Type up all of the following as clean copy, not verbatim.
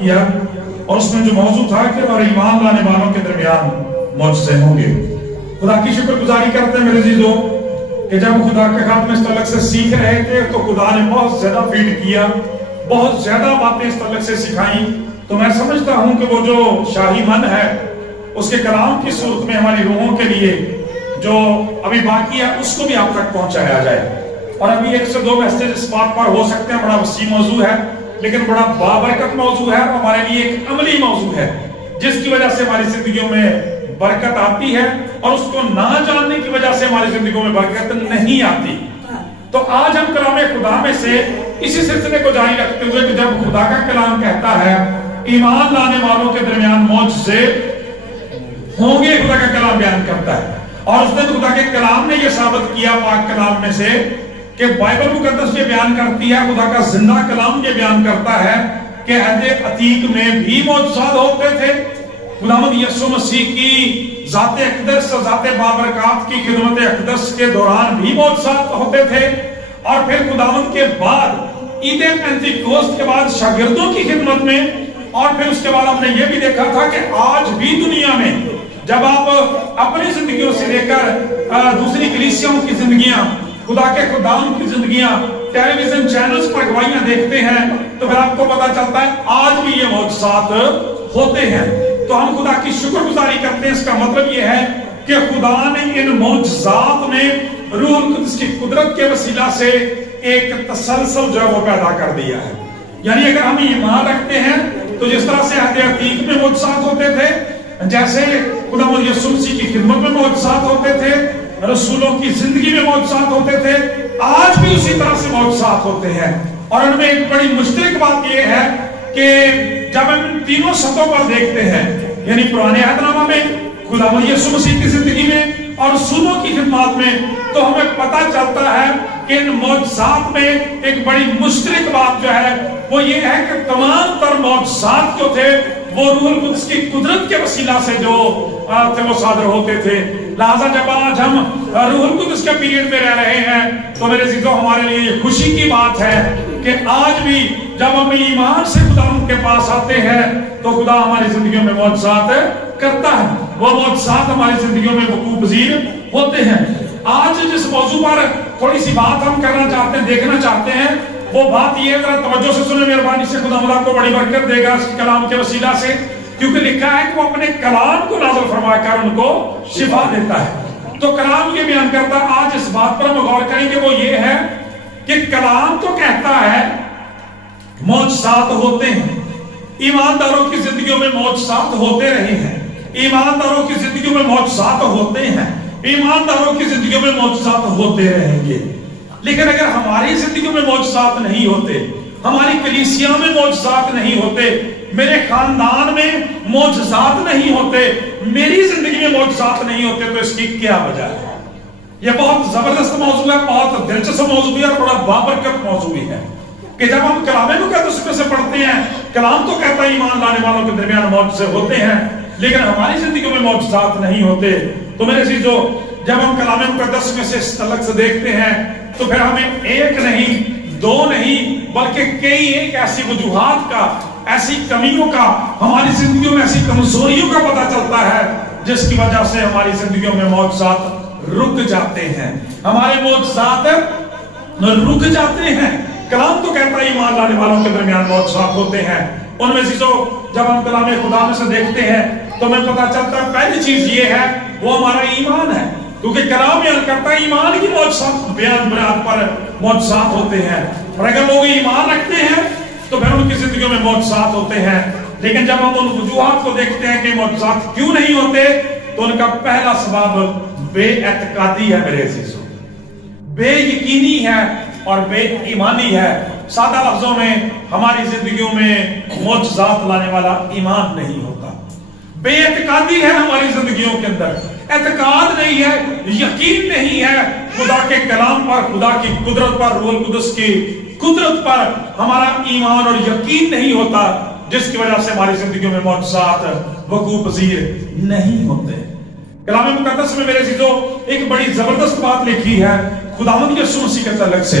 کیا اور اس میں جو موضوع تھا کہ اور ایمان لانے والوں کے درمیان معجزے ہوں گے۔ خدا کی شکر گزاری کرتے ہیں میرے عزیزو کہ جب خدا کے خادم اس تعلق سے سیکھ رہے تھے تو خدا نے بہت زیادہ فیڈ کیا، بہت زیادہ باتیں اس تعلق سے سکھائیں۔ تو میں سمجھتا ہوں کہ وہ جو شاہی من ہے اس کے کلام کی صورت میں ہماری روحوں کے لیے جو ابھی باقی ہے اس کو بھی آپ تک پہنچایا جائے۔ اور ابھی 1 سے 2 میسیج اس بات پر ہو سکتے ہیں، بڑا وسیع موضوع ہے لیکن بڑا بابرکت موضوع ہے اور ہمارے لیے ایک عملی موضوع ہے جس کی وجہ سے ہماری زندگیوں میں برکت آتی ہے اور اس کو نہ جاننے کی وجہ سے ہماری زندگیوں میں برکت نہیں آتی۔ تو آج ہم کلام خدا میں سے اسی سلسلے کو جاری رکھتے ہوئے کہ جب خدا کا کلام کہتا ہے ایمان لانے والوں کے درمیان معجزے ہوں گے، خدا کا کلام بیان کرتا ہے اور اس دن خدا کے کلام نے یہ ثابت کیا پاک کلام میں سے کہ بائبل مقدس یہ بیان کرتی ہے، خدا کا زندہ کلام یہ بیان کرتا ہے کہ عہد عتیق میں بھی معجزات ہوتے تھے۔ خداوند یسوع مسیح کی ذات اقدس اور ذات بابرکات کی خدمت اقدس کے دوران بھی معجزات ہوتے تھے، اور پھر خداوند کے بعد عید پینتیکوست کے بعد شاگردوں کی خدمت میں، اور پھر اس کے بعد ہم نے یہ بھی دیکھا تھا کہ آج بھی دنیا میں جب آپ اپنی زندگیوں سے لے کر دوسری کلیسیوں کی زندگیاں، خدا کے خدام کی زندگیاں ٹیلی ویژن چینلز پر گواہیاں دیکھتے ہیں تو پھر آپ کو پتا چلتا ہے آج بھی یہ معجزات ہوتے ہیں۔ تو ہم خدا کی شکر گزاری کرتے ہیں۔ اس کا مطلب یہ ہے کہ خدا نے ان معجزات میں روح القدس کی قدرت کے وسیلہ سے ایک تسلسل جو ہے وہ پیدا کر دیا ہے۔ یعنی اگر ہم ایمان رکھتے ہیں تو جس طرح سے عہد عتیق میں معجزات ہوتے تھے، جیسے خداوند یسوع مسیح کی خدمت میں معجزات ہوتے تھے، رسولوں کی زندگی میں معجزات ہوتے تھے، آج بھی اسی طرح سے معجزات ہوتے ہیں۔ اور ان میں ایک بڑی مشترک بات یہ ہے کہ جب ہم تینوں سطحوں پر دیکھتے ہیں، یعنی پرانے عہد نامہ میں، خداوند یسوع مسیح کی زندگی میں اور رسولوں کی خدمات میں، تو ہمیں پتہ چلتا ہے کہ ان معجزات میں ایک بڑی مشترک بات جو ہے وہ یہ ہے کہ تمام تر معجزات جو تھے وہ روح القدس کی قدرت کے وسیلہ سے جو تھے وہ صادر ہوتے تھے۔ لہذا جب آج ہم روح القدس کے پیریڈ میں رہ رہے ہیں تو میرے عزیزو ہمارے لیے یہ خوشی کی بات ہے کہ آج بھی جب ہم ایمان سے خدا ان کے پاس آتے ہیں تو خدا ہماری زندگیوں میں معجزات کرتا ہے، وہ معجزات ہماری زندگیوں میں وقوع پذیر ہوتے ہیں۔ آج جس موضوع پر تھوڑی سی بات ہم کرنا چاہتے ہیں، دیکھنا چاہتے ہیں، وہ بات یہ ہے، ذرا توجہ سے سنیں مہربانی سے، خدا آپ کو بڑی برکت دے گا اس کلام کے وسیلہ سے، کیونکہ لکھا ہے کہ وہ اپنے کلام کو نازل فرما کر ان کو شفا دیتا ہے۔ تو کلام یہ بیان کرتا ہے، آج اس بات پر ہم غور کریں کہ وہ یہ ہے کہ کلام تو کہتا ہے معجزات ہوتے ہیں، ایمانداروں کی زندگیوں میں معجزات ہوتے رہے ہیں، ایمانداروں کی زندگیوں میں معجزات ہوتے ہیں، ایمانداروں کی زندگیوں میں معجزات ہوتے رہیں گے۔ لیکن اگر ہماری زندگیوں میں معجزات نہیں ہوتے، ہماری کلیسیاں میں معجزات نہیں ہوتے، میرے خاندان میں معجزات نہیں ہوتے، میری زندگی میں معجزات نہیں ہوتے، تو اس کی کیا وجہ ہے؟ یہ بہت زبردست موضوع ہے، بہت دلچسپ موضوع ہے اور بڑا بابرکت موضوع ہے کہ جب ہم کلام مقدس میں سے پڑھتے ہیں، کلام تو کہتا ہے ایمان لانے والوں کے درمیان معجزے ہوتے ہیں، لیکن ہماری زندگیوں میں معجزات نہیں ہوتے۔ تو میرے عزیزو جب ہم کلام مقدس میں سے اس طلق سے دیکھتے ہیں تو پھر ہمیں ایک نہیں، دو نہیں، بلکہ کئی ایک ایسی وجوہات کا، ایسی کمیوں کا، ہماری زندگیوں میں ایسی کمزوریوں کا پتہ چلتا ہے جس کی وجہ سے ہماری زندگیوں میں معجزات رک جاتے ہیں، ہمارے معجزات رک جاتے ہیں۔ کلام تو کہتا ہے ایمان لانے والوں کے درمیان معجزات ہوتے ہیں۔ ان میں چیزوں جب ہم کلام خدا میں سے دیکھتے ہیں تو ہمیں پتہ چلتا ہے پہلی چیز یہ ہے وہ ہمارا ایمان ہے، کیونکہ کلام بیان کرتا ہے ایمان کی معجزات بنیاد پر معجزات ہوتے ہیں، اور اگر لوگ ایمان رکھتے ہیں تو پھر ان کی زندگیوں میں معجزات ہوتے ہیں۔ لیکن جب ہم ان وجوہات کو دیکھتے ہیں کہ معجزات کیوں نہیں ہوتے تو ان کا پہلا سبب بے اعتقادی ہے میرے عزیزو، بے یقینی ہے اور بے ایمانی ہے۔ سادہ لفظوں میں ہماری زندگیوں میں معجزات لانے والا ایمان نہیں ہوتا، بے اعتقادی ہے ہماری زندگیوں کے اندر، اعتقاد نہیں ہے، یقین نہیں ہے خدا کے کلام پر، خدا کی قدرت پر، روح القدس کی قدرت پر ہمارا ایمان اور یقین نہیں ہوتا، جس کی وجہ سے ہماری زندگیوں میں معجزات وقوع پذیر نہیں ہوتے۔ کلام مقدس میں میرے عزیزو ایک بڑی زبردست بات لکھی ہے خداوند یسوع مسیح کے تعلق سے۔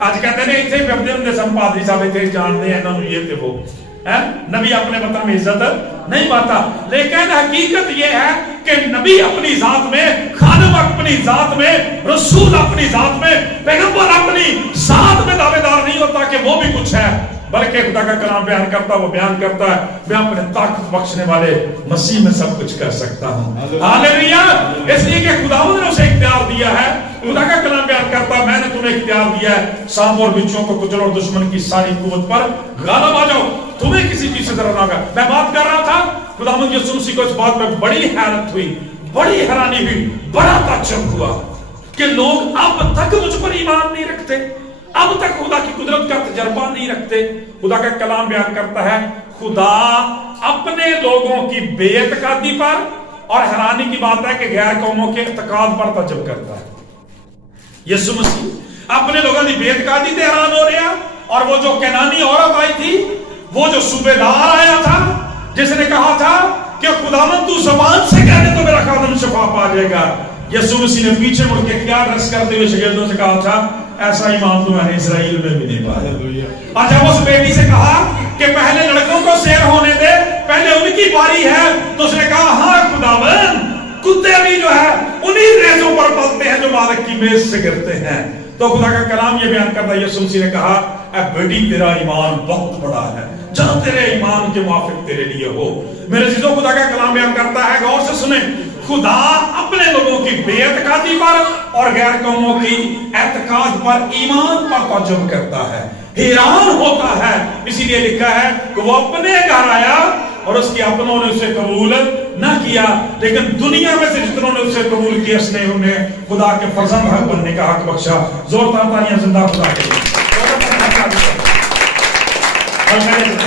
آج کہتے ہیں اتنے پھرتے ہوں سن پادری صاحب اتنے جانتے ہیں انہوں یہ تے وہ نبی اپنے وطن میں عزت نہیں پاتا. لیکن حقیقت یہ ہے کہ نبی اپنی ذات میں، خادم اپنی ذات میں، رسول اپنی ذات میں، پیغمبر اپنی ذات میں دعوے دار نہیں ہوتا کہ وہ بھی کچھ ہے، بلکہ خدا کا کلام بیان کرتا، وہ بیان کرتا ہے میں اپنے طاقت بخشنے والے مسیح میں سب کچھ کر سکتا ہوں. ہاللیلویا. اس لیے کہ خداوند نے اسے اختیار دیا ہے. خدا کا کلام بیان کرتا ہے میں نے تمہیں اختیار دیا ہے سانپ اور بچھوؤں کو کچلو اور دشمن کی ساری قوت پر غالب آ جاؤ. تمہیں کسی چیز سے ڈرنا ہوگا. میں بات کر رہا تھا خداوند یسوع مسیح کو اس بات میں بڑی حیرت ہوئی، بڑی حیرانی ہوئی، بڑا تعجب ہوا کہ لوگ اب تک مجھ پر ایمان نہیں رکھتے، اب تک خدا کی قدرت کا تجربہ نہیں رکھتے. خدا کا کلام بیان کرتا ہے خدا اپنے لوگوں کی بے اعتقادی پر، اور حیرانی کی بات ہے کہ غیر قوموں کے اعتقاد پر تعجب کرتا ہے. یسوع مسیح اپنے لوگوں کی بے اعتقادی سے حیران ہو رہا، اور وہ جو کینانی عورت آئی تھی، وہ جو صوبے دار آیا تھا جس نے کہا تھا کہ خداوند تو زبان سے کہنے تو میرا خادم شفا پا جائے گا، یسوع مسیح نے پیچھے مڑ کے کیا رس کرتے ہوئے شاگردوں سے کہا تھا ایسا ایمان تو میں نے اسرائیل میں بھی نہیں پایا. اور جب اس بیٹی سے کہا کہ پہلے لڑکوں کو سیر ہونے دے، پہلے ان کی باری ہے، تو اس نے کہا ہاں خداوند کتے بھی جو ہے انہی ریزوں پر پلتے ہیں جو مالک کی میز سے گرتے ہیں. تو خدا کا کلام یہ بیان کرتا ہے یسوع مسیح نے کہا اے بیٹی تیرا ایمان بہت بڑا ہے، جہاں تیرے ایمان کے موافق تیرے لیے ہو. میرے عزیزوں خدا کا کلام بیان کرتا ہے، غور سے سنیں، خدا اپنے لوگوں کی بے اعتقادی پر اور غیر قوموں کی اعتقاد پر، ایمان پر تعجب کرتا ہے، حیران ہوتا ہے. اسی لیے لکھا ہے کہ وہ اپنے گھر آیا اور اس کے اپنوں نے اسے قبول نہ کیا، لیکن دنیا میں سے جتنوں نے اسے قبول کیا اس نے انہیں خدا کے فرزند حق بننے کا حق بخشا. زوردار تالیاں زندہ خدا کے لیے.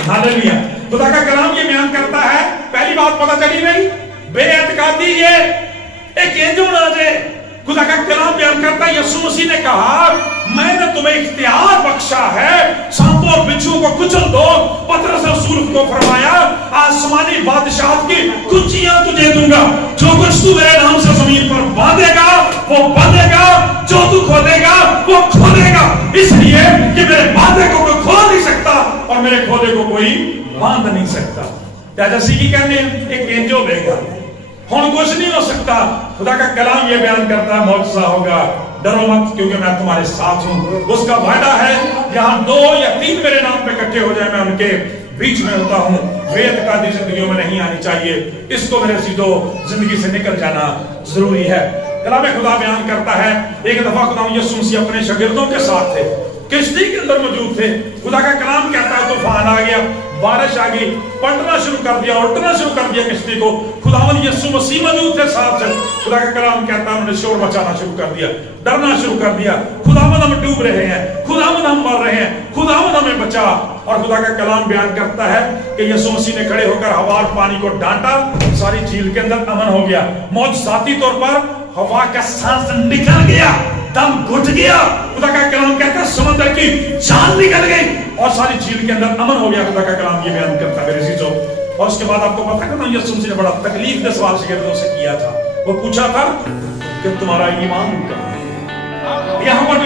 ہاللیلویا. خدا کا کلام یہ بیان کرتا ہے، پہلی بات پتہ چلی نہیں، بے اعتقادی یہ ایک انجن آ جائے. خدا کا کلام بیان کرتا ہے یسوع مسیح نے کہا میں نے تمہیں اختیار بخشا ہے سانپوں اور بچھوؤں کو کچل دو. پطرس رسول کو فرمایا آسمانی بادشاہت کی کنجیاں تجھے دوں گا، جو کچھ تو میرے نام سے زمین پر باندھے گا وہ باندھے گا، جو تو کھولے گا وہ کھولے گا. اس لیے کہ میرے باندھے کو کوئی کھول نہیں سکتا اور میرے کھولے کو کوئی باندھ نہیں سکتا. جیسے کہ کہنے ایک انجو دے گا ہون کچھ نہیں ہو سکتا. خدا کا کلام یہ بیان کرتا ہے معجزہ ہوگا، ڈرو مت کیونکہ میں تمہارے ساتھ ہوں. اس کا وعدہ ہے جہاں 2 یا 3 میرے نام پہ اکٹھے ہو جائیں میں ان کے بیچ میں ہوتا ہوں. بے اعتقادی زندگیوں میں نہیں آنی چاہیے، اس کو میرے عزیزو زندگی سے نکل جانا ضروری ہے. کلام خدا بیان کرتا ہے ایک دفعہ خدا یسوع مسیح اپنے شاگردوں کے ساتھ تھے، کشتی کے اندر موجود تھے. خدا کا کلام کہتا ہے طوفان آ گیا، بارش آ گئی، پلٹنا شروع کر دیا، الٹنا شروع کر دیا کشتی کو. خداوند یسوع مسیح موجود تھے ساتھ سے. خدا کا کلام کہتا ہے انہوں نے شور مچانا شروع کر دیا، ڈرنا شروع کر دیا. خداوند ہم ڈوب رہے ہیں، خداوند ہم مر رہے ہیں، خداوند ہمیں بچا. اور خدا کا کلام بیان کرتا ہے کہ یسوع مسیح نے کھڑے ہو کر ہوا اور پانی کو ڈانٹا، ساری جھیل کے اندر امن ہو گیا. معجزاتی طور پر ہوا کا سانس نکل گیا، دم گھٹ گیا. خدا کا کلام کہتا ہے سمندر کی جان نکل گئی اور ساری جھیل کے اندر امن ہو گیا. خدا کا کلام یہ بیان کرتا ہے میرے عزیزوں. اور اس کے بعد آپ کو پتہ ہے کہ یسوع مسیح نے بڑا تکلیف دہ سوال شاگردوں سے کیا تھا. وہ پوچھا تھا کہ تمہارا ایمان کہاں ہے. یہاں پر